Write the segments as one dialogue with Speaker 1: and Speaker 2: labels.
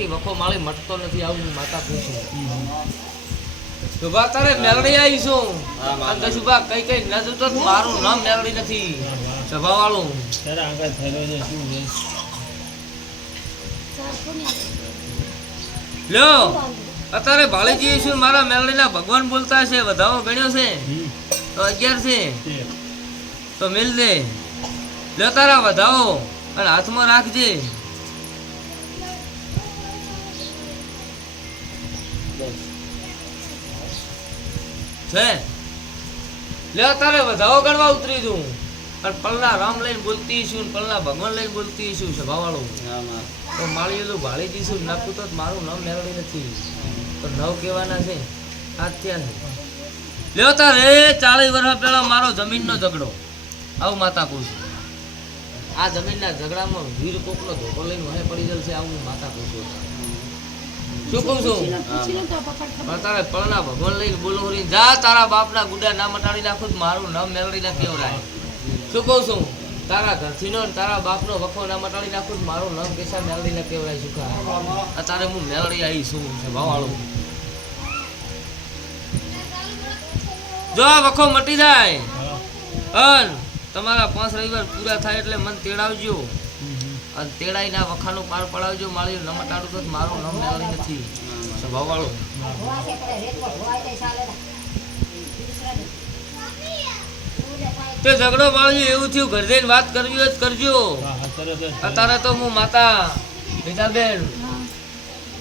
Speaker 1: કે વખો માળી મટતો નથી આવું હું માતા પૂછું. શુભા તારે મેલડી આવી છું
Speaker 2: માતા.
Speaker 1: શુભા કઈ કઈ ન જોતો મારું નામ મેલડી નથી. સભા વાળું
Speaker 3: તારા આગળ થયેલો છે શું છે?
Speaker 1: લ્યો અત્યારે ભાળીજી છું મારા મેલડીના ભગવાન બોલતા છે વધાવો ગણ્યો છે? તો અગિયાર છે.
Speaker 3: તો
Speaker 1: મિલ દે. લ્યો તારા વધાવો. અને હાથમાં રાખજે. છે. લે તારે વધાવો ગણવા ઉતરી છું. અને પલ્લા રામ લઈને બોલતી છું પલ્લા ભગવાન લઈને બોલતી છું સભાવાળું. તો માળીએલું ભાળી દઈશું નાખું તો મારું નામ મેળવી નથી. તો નવ કહેવાના છે. અત્યારે લ્યો તારે ચાલીસ વર્ષ પહેલા મારો જમીનનો ઝઘડો. આવું માતા પૂછું આ જમીનના ઝઘડામાં વીર કોકનો ધોકો લઈને વહે પડી જશે છે આવું માતા પૂછું છું. શું કહું છું? તારે પળના ભગવાન લઈને બોલો જા તારા બાપના ગુડા ના મટાડી નાખું મારું નામ મેળવી ના કેવરાય શું કહું છું? તારા ઘરથી નો તારા બાપનો વખો ના મટાડી નાખું તો મારું નામ કેસા મેળવી ના કેવરાય સુખા અત્યારે હું મેળવી આવી છું ભાવાળું જો વખો મટી જાય. અન તમારા પાંચ રવિવાર પૂરા થાય એટલે મન તેડાવજો. અને તેડાઈને વખાનું પાર પડાવજો મારી ન મટાડું તો મારું નામ મેળવી નથી. સ્વભાવવાળું તે ઝઘડો પાડજો એવું થયું ઘર જઈને વાત કરવી જ કરજો. અત્યારે તો હું માતા બેન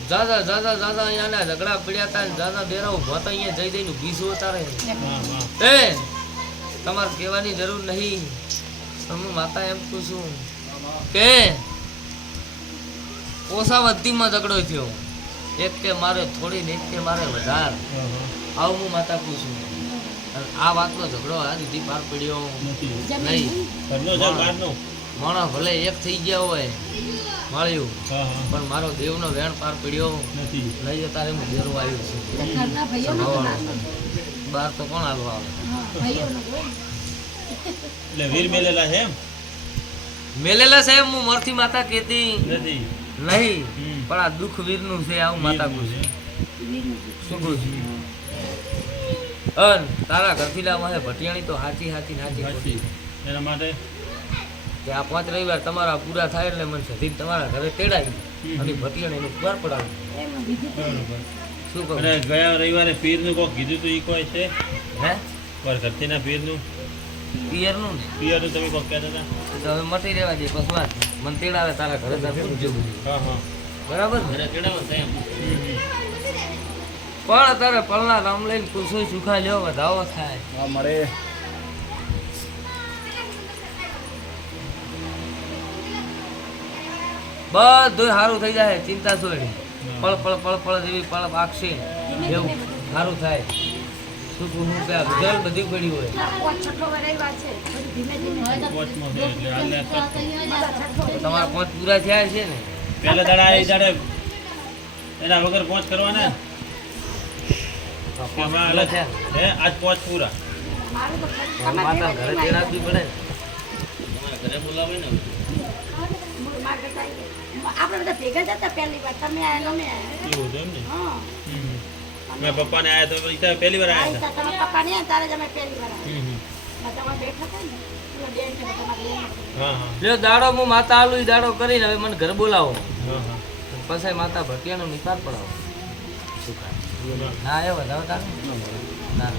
Speaker 1: જાદા જાદા જાદા અહીંયા ઝઘડા પડ્યા હતા ને જાદા બેરા ઊભા અહીંયા જઈ જઈને ભીસું છું તારે
Speaker 3: હા, હા.
Speaker 1: એ તમારે કહેવાની જરૂર નહીં. હું માતા એમ છું. કે ઓછા વધીમાં ઝઘડો થયો. એક કે મારે થોડી ને એક કે મારે વધાર. આવું હું માતા પૂછું. આ વાતનો ઝઘડો આ દીધી પાર પડ્યો નહીં? માણસ ભલે એક થઈ ગયા હોય મળ્યું. પણ મારો દેવનો વેણ પાર પડ્યો.
Speaker 3: લઈ
Speaker 1: નહીં રે હું ઘેરું આવ્યો છું. બહાર તો કોણ હાલવા આવે?
Speaker 3: એટલે વીર મેલેલા છે એમ?
Speaker 1: મેલેલા સાહેબ હું મરથી માતા કહેતી
Speaker 3: નથી.
Speaker 1: નહીં પણ આ દુઃખ વીરનું છે આવું માતા
Speaker 3: છે.
Speaker 1: શું અન તારા ઘરથી લાવવા હે ભટિયાણી તો હાચી હાચી હાચી હાચી.
Speaker 3: એના માટે?
Speaker 1: કે આ પાંચ રવિવાર તમારા પૂરા થાય એટલે મને સધી તમારા ઘરે તેડાવી અને ભટિયાણી નું પડાવ. શું? કહું?
Speaker 3: ગયા રવિવારે પીરનું કોક કીધું તું ઈ કોઈ છે?
Speaker 1: હે?
Speaker 3: પર ઘરતીના પીરનું?
Speaker 1: પિયરનું ને?
Speaker 3: પિયરનું તમે કોક કહેતા હતા?
Speaker 1: તો હવે મટી રહેવા દે બસ વાત. મને તેડાવે તારા ઘરે તાર પૂછજો બધું.
Speaker 3: હા હા.
Speaker 1: બરાબર ઘરે
Speaker 3: તેડાવે હમ.
Speaker 1: પણ તારે પલના રામ લઈને પૂછો સુખા લ્યો વધાવો થાય.
Speaker 3: હા મળે.
Speaker 1: બધું સારું થઈ જાય ચિંતા છોડી પળ પળ પળ પળ જેવી પળ પાકશે. એવું સારું થાય. શું કહું કે ગલ બધી પડી હોય. તમારા પાંચ પૂરા થયા છે ને?
Speaker 3: પહેલા દાડા એ દાડે એના વગર પહોંચ કરવાના? આજ
Speaker 1: પાંચ પૂરા
Speaker 3: અલગ
Speaker 1: થયા.
Speaker 3: હે આજ પહોંચ
Speaker 1: માતા ઘરે તેડાવવી પડે.
Speaker 3: તમારા ઘરે બોલાવે ને
Speaker 4: આપણે બધા ભેગા જતા પહેલી વાર. તમે આવ્યા અમે.
Speaker 3: એવું હતું એમ ને?
Speaker 4: હા.
Speaker 3: હમ. પપ્પા ને આયા તો ઈ પહેલી વાર આયા
Speaker 4: હતા. તમારા પપ્પા ને તારે જ અમે પહેલી વાર આયા.
Speaker 3: હમ, હમ.
Speaker 4: બેઠા હતા ને
Speaker 1: લ્યો દાડો હું માતા આલુ દાડો કરીને હવે મને ઘરે બોલાવો. પછી માતા ભટિયાનો નિકાલ પડાવો. ના આવ્યો વધાવો તારે? ના.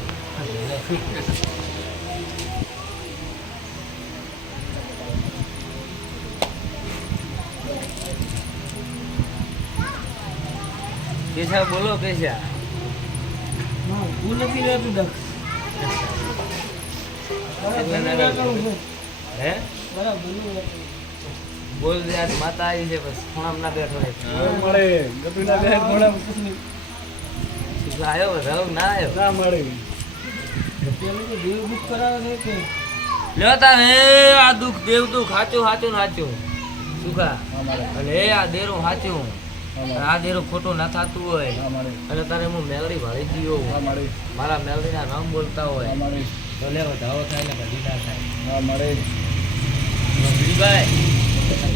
Speaker 1: કેશા બોલો કેશા. હે? બોલ દે આજ માતા આવી છે બસ ખૂણામાં ના બેઠો રહે. સુખા આવ્યો વધાવો ના આવ્યો લ્યો હે આ દુઃખ દેવ દુઃખ સાચું સાચું સાચું સુખા. અને એ આ દેરું અને આ દેરું ખોટું ના થતું હોય. અને તારે હું મેલડી ભરી દીયો મારા. મેલડીના નામ બોલતા હોય. તો લે વધાવો થાય ને ઘડી ના થાય. મળે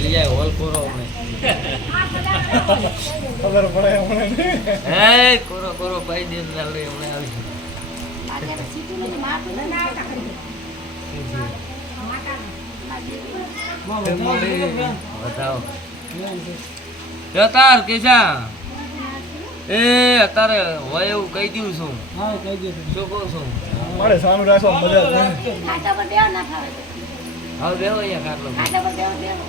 Speaker 1: લઈ જાય હોલ કોરો અમે
Speaker 2: ખબર પડે હમણાં.
Speaker 1: હે કોરો કોરો ભાઈ દેશ મેલડી હમણાં આવી છે.
Speaker 4: મારે હવે સીધું નથી, માથું નથી, નાટક કરી દે.
Speaker 1: બતાવો તાર કેશા એ અત્યારે હોય એવું કહી દઉં છું. શું કહું છું?
Speaker 2: મારે સાનું રાખો મજા નહીં
Speaker 4: પર ના ખાવે
Speaker 1: હવે બેહો અહીંયા ખાટલો
Speaker 4: ખાટા પર બેહો, બેહો.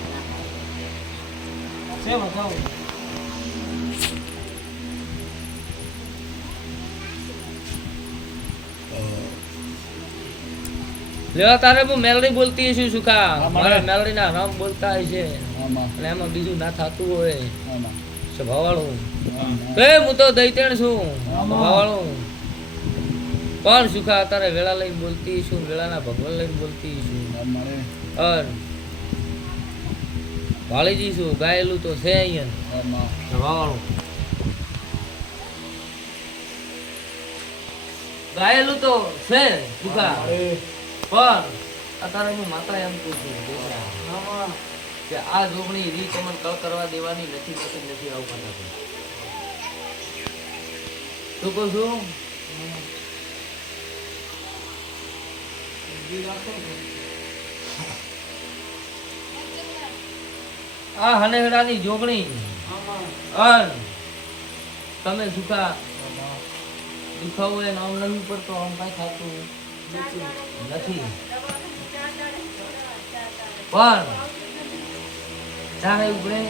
Speaker 1: લેવા તારે હું મેલડી બોલતી છું સુખા
Speaker 2: હા,
Speaker 1: મારે મેલડી ના રામ બોલતા હોય છે અને એમાં બીજું ના થતું હોય.
Speaker 2: સ્વભાવાળું
Speaker 1: એ હું તો દૈતેણ છું. સ્વભાવાળું પણ સુખા અત્યારે વેળા લઈને બોલતી છું વેળાના ભગવાન લઈને બોલતી છું. અર. ભાળીજી છું ગાયેલું તો છે અહીંયા. સ્વભાવાળું ગાયેલું તો છે સુખા પણ અત્યારે હું માતા એમ પૂછું કે આ જોગણી રીત અમને કળ કરવા દેવાની નથી નથી નથી આવું કરતા શું કહું છું? આ હનેહડાની જોગણી. અન તમે સુખા દુખાવું એ નામ નથી પડતો આમ કાંઈ ખાતું નથી. પણ તારે ઉપડે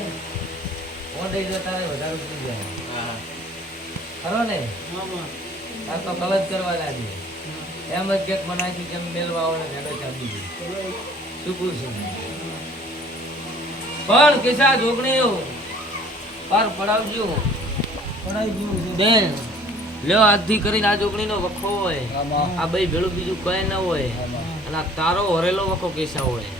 Speaker 1: ઓડે જો તારે વધારે ઉપડી જાય. ખરો ને? આ તો કલજ કરવા લાગી એમ જ કેક બનાવી કેમ મેલવા આવડે ભેગો ચાલી ગયો ચૂકું છું પણ કેસા જોગણીઓ? પાર પડાવજો. બેન. લ્યો આજથી કરીને આ જોગણીનો વખો હોય. આ ભાઈ ભેળું બીજું કઈ ન હોય. અને આ તારો હરેલો વખો કેસા હોય.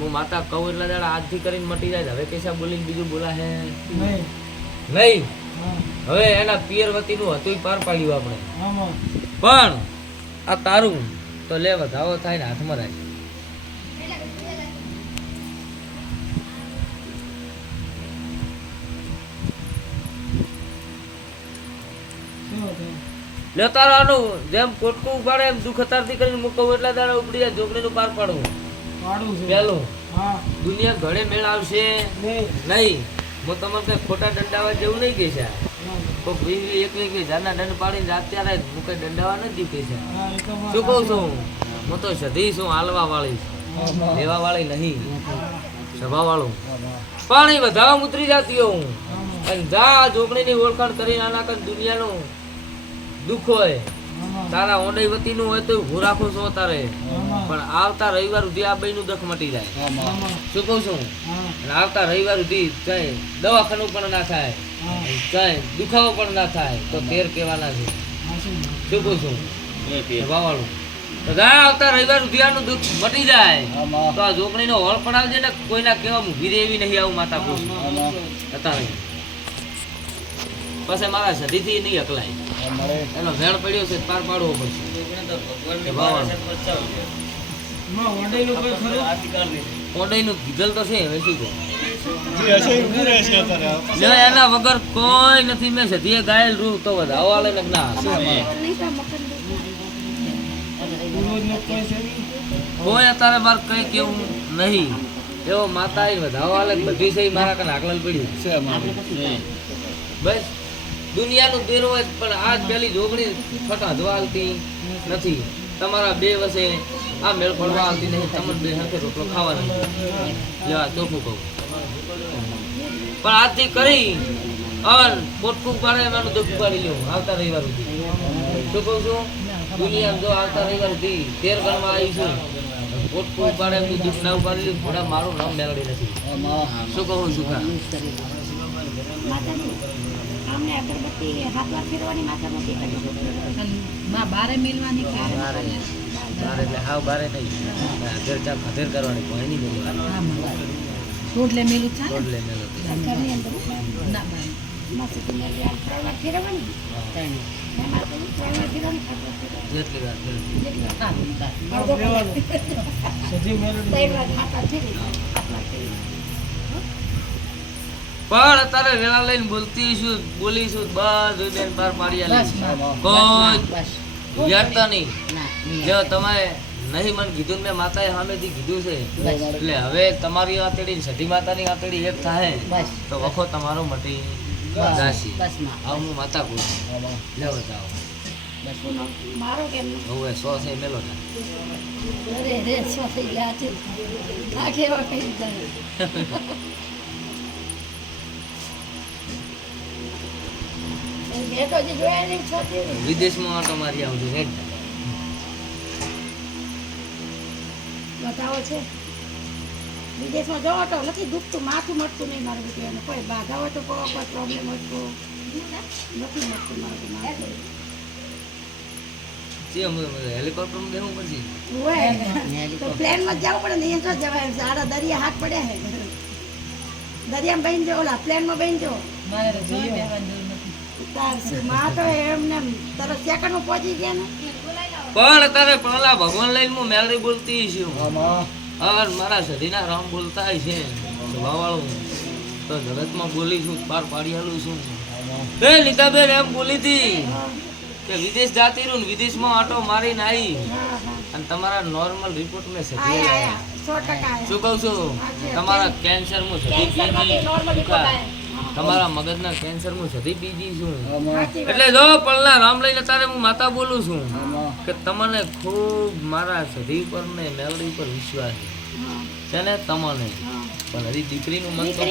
Speaker 1: હું માતા કહું એટલે દાડા આજથી કરીને મટી જાય હવે કેસા બોલીને બીજું બોલા હે નહીં. હવે એના પિયર વતીનું હતું પાર પાડ્યું આપણે. પણ આ તારું તો લે વધાવો થાય ને હાથમાં રાખ. લે તારાનું જેમ કોટકું ઉપાડે એમ દુઃખ અતારથી કરીને મૂકવું એટલા દાડા ઉપડી જાય જોગણીનું પાર પાડવું પેલું. દુનિયા ઘડે મેળ આવશે. નહીં. હું તમને કઈ ખોટા દંડાવા જેવું નહીં કહેશે છે. વીસ વીસ એક એક હજારના દંડ પાડીને રાત ત્યારે હું કઈ દંડાવા નથી કહેશે શું કહું છું? હું તો સધી છું હાલવા વાળી લેવા વાળી નહીં. સભા વાળું પાણી વધાવા ઉતરી જતી હું અને જા જોગણીની ઓળખાણ કરીને આના કઈ દુનિયાનું દુઃખ હોય. તારા વતી વતીનું હોય તો હું રાખું છું તારે પણ આવતા રવિવાર સુધી આ બેયનું દખ મટી જાય. શું કહું છું? આવતા રવિવાર સુધી કઈ દવાખાનું પણ ના થાય. કઈ દુખાવો પણ ના થાય. તો તેર કહેવાના છે. શું? કહું છું? વાવાળું. આવતા રવિવાર સુધી આનું દુઃખ મટી જાય. તો આ જોકણીનો હોળ પડાવજે ને કોઈના કેવા ઊભી એવી નહીં આવું માતા પૂછ
Speaker 2: હતા
Speaker 1: અત્યારે. પછી મારા સદીથી નહીં અકલાય. એનો વેણ પડ્યો છે પાર પાડવો પડશે. તો છે હવે શું લે એના વગર કોઈ નથી મેં સધીએ ગાયેલ રૂ તો વધાવો આલે ને ના કોઈ અત્યારે મારે કઈ કેવું નહીં. એવો માતા એ વધાવો આલે બધી સહી મારા કને આગળ પડ્યું
Speaker 2: છે
Speaker 1: બસ. દુનિયાનું હોય પણ આ પેલી જોગણી ફટા ધોવા નથી. તમારા બે વસે આ મેળ પડવા આવતી નહીં તમને બે હાથે રોટલો ખાવા નહીં લેવા ચોખ્ખું કહું. પણ આજથી કરી, અન પોટકું પાડે એનું દુઃખ પાડી લેવું આવતા રવિવાર સુધી. શું કહું છું? દુનિયા જો આવતા રવિવાર સુધી તેર ગણમાં આવી છું, પોટકું પાડે એમનું દુઃખ ના ઉપાડી લીધું થોડા મારું નામ મેળવી નથી. શું કહું છું? કા
Speaker 4: અમને અગરબત્તી હાથ વાર ફેરવાની માતા નથી
Speaker 5: માં બારે મિલવાની કે
Speaker 1: બારે બારે? એટલે હાવ બારે નહીં. અધેર ચા અધેર કરવાની કોઈ નહીં બોલવાની.
Speaker 5: હા માં રોટલે મિલું ચાલે?
Speaker 1: રોટલે મેલો.
Speaker 5: ના
Speaker 4: ત્રણ
Speaker 1: પણ અત્યારે રેલા લઈને બોલતી છું બોલીશું બધું બેન બાર મારી
Speaker 5: બસ
Speaker 1: આલી કોઈ
Speaker 5: બસ.
Speaker 1: વિચારતા નહીં. જો તમે નહીં મને કીધું મેં માતાએ સામેથી કીધું છે. એટલે હવે તમારી આતડી ને માતાની આતડી એક થાય તો વખો તમારો મટી
Speaker 5: બસ
Speaker 1: જાશી
Speaker 5: બસ
Speaker 1: હું માતા કહું જાઓ.
Speaker 5: બસ
Speaker 4: મારો કેમ?
Speaker 1: હવે સો છે મેલો
Speaker 4: અરે રે સો થઈ ગયા છે.
Speaker 1: વિદેશમાં આટો મારી આવજો હેડ.
Speaker 4: બતાવો છે. વિદેશમાં જવો તો નથી દુખતું માથું મળતું નહીં મારું દીકરાને. કોઈ બાધા હોય તો કોઈ કોઈ પ્રોબ્લેમ હોય તો નથી મળતું મારું માથું
Speaker 1: હેલિકોપ્ટરમાં બેહવું પડશે
Speaker 4: હોય તો પ્લેનમાં જ જવું પડે ને અહીંયા જવાય. સારા દરિયા હાથ પડ્યા હે દરિયામાં બહીને જો ઓલા પ્લેનમાં બહીને જો.
Speaker 5: મારે
Speaker 1: પણ અત્યારે પ્રહલા ભગવાન લઈને હું મેલડી બોલતી છું. હવે મારા સધીના રામ બોલતા છે. સ્વભાવવાળું. તો જગતમાં બોલી છું પાર પાડી આલું છું. એ નીતાબેન એમ બોલી હતી કે વિદેશ જાતી રહ્યું વિદેશમાં આટો મારીને આવી અને તમારા નોર્મલ રિપોર્ટ મેં સધી શું કહું છું? તમારા કેન્સરમાં સધી તમારા મગજના કેન્સરમાં સધી પીજી છું. એટલે જો પલના રામ લઈને તારે હું માતા બોલું છું કે તમને ખૂબ મારા સધી પર ને મેલડી પર વિશ્વાસ છે. ને તમને? પણ હજી દીકરીનું મન તો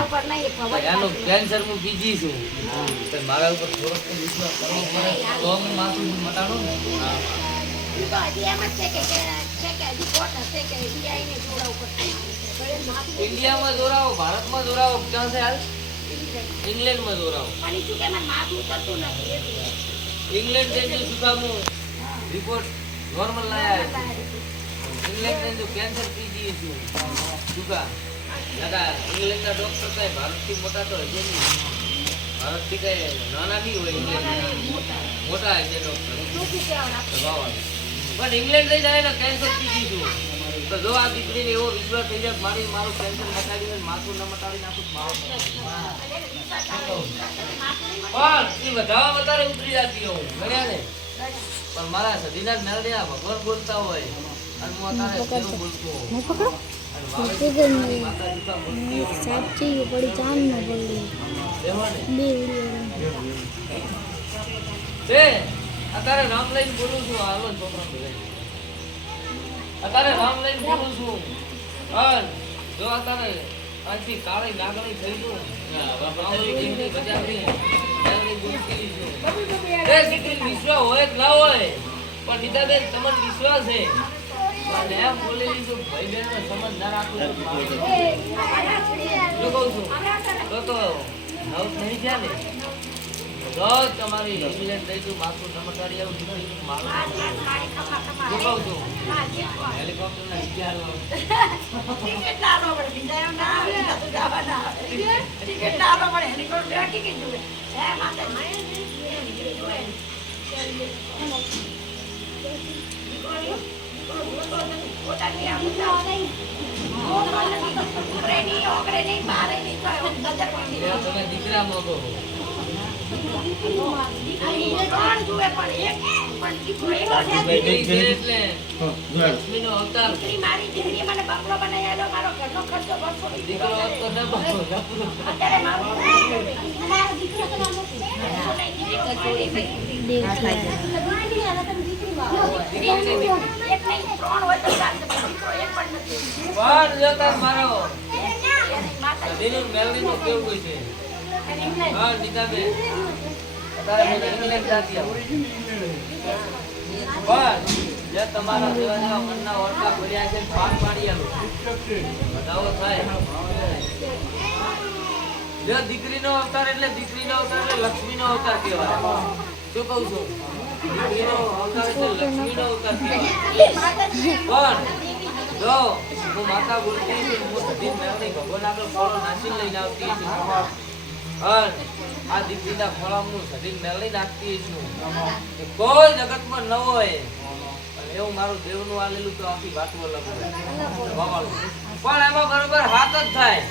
Speaker 4: ઉપર ભગવાન
Speaker 1: એનું કેન્સર હું બીજી છું. મારા ઉપર થોડોક વિશ્વાસ કરવો પડે. તો હું માથું મટાડો ને?
Speaker 4: છે કે કે- છે કે હજી હશે કે CI ને જોડાવું પડશે. તો એ માથું
Speaker 1: ઇન્ડિયામાં જોરાવો ભારતમાં જોરાવો ક્યાં છે હાલ? ઇંગ્લેન્ડમાં
Speaker 4: એટલે.
Speaker 1: ઇંગ્લેન્ડ જઈને શું કામ રિપોર્ટ નોર્મલ લાયા ઇંગ્લેન્ડ જઈને કેન્સર થઈ જઈએ છું કામ દાદા ઇંગ્લેન્ડના ડોક્ટર કઈ ભારતથી મોટા તો હશે નહીં. ભારતથી કઈ નાના નહીં હોય ઇંગ્લેન્ડ મોટા. હશે ડોક્ટર. પણ ઇંગ્લેન્ડ લઈ જાય ને કેન્સર થઈ છું તો જો આ દીકરીને એવો વિશ્વાસ થઈ જાય મારી મારું કેન્સર મટાડીને માથું ન મટાડી નાખું પણ એ વધારે વધારે ઉતરી જતી હોઉં ગણ્યા ને? પણ મારા સદીના ભગવાન બોલતા હોય. અને હું અત્યારે બોલતો.
Speaker 6: સાચી પડી ચાંદ ન પડી
Speaker 1: અત્યારે રામ લઈને બોલું છું હાલો છોકરા. અત્યારે રામ લઈને બોલું છું. હા જો અત્યારે આજથી કાળી નાગણી થઈ ગયું. દીકરી વિશ્વાસ હોય કે ના હોય પણ નીતાબેન તમને વિશ્વાસ છે. પણ એમ બોલેલી છું ભાઈ બહેન સમજ ના રાખું તો કહું છું તો તો નવ થઈ ગયા ને? તમારી ઇંગ્લેન્ડ લઈ જઉં માથું આવું. તમે દીકરા મગો
Speaker 4: મારી
Speaker 1: ન
Speaker 4: માતા
Speaker 1: સદીનું મેલડીનું કેવું છે? હા નીતાબેન તારે ઇંગ્લેન્ડ જાતી આવો. ને અવતાર એટલે દીકરીનો અવતાર અવતાર કહેવાય શું કહું છું દીકરીનો અવતાર એટલે લક્ષ્મીનો અવતાર કહેવાય પણ જો હું માતા બોલતી હું સધી મેળવી ભગવાન આગળ ફળો નાસીને લઈને આવતી આ દીકરીના ખોળામાં હું સધી મેળવી નાખતી છું કોઈ જગતમાં ન હોય. એવું મારું દેવનું આલેલું તો આખી વાતો અલગ પણ એમાં બરોબર હાથ જ થાય.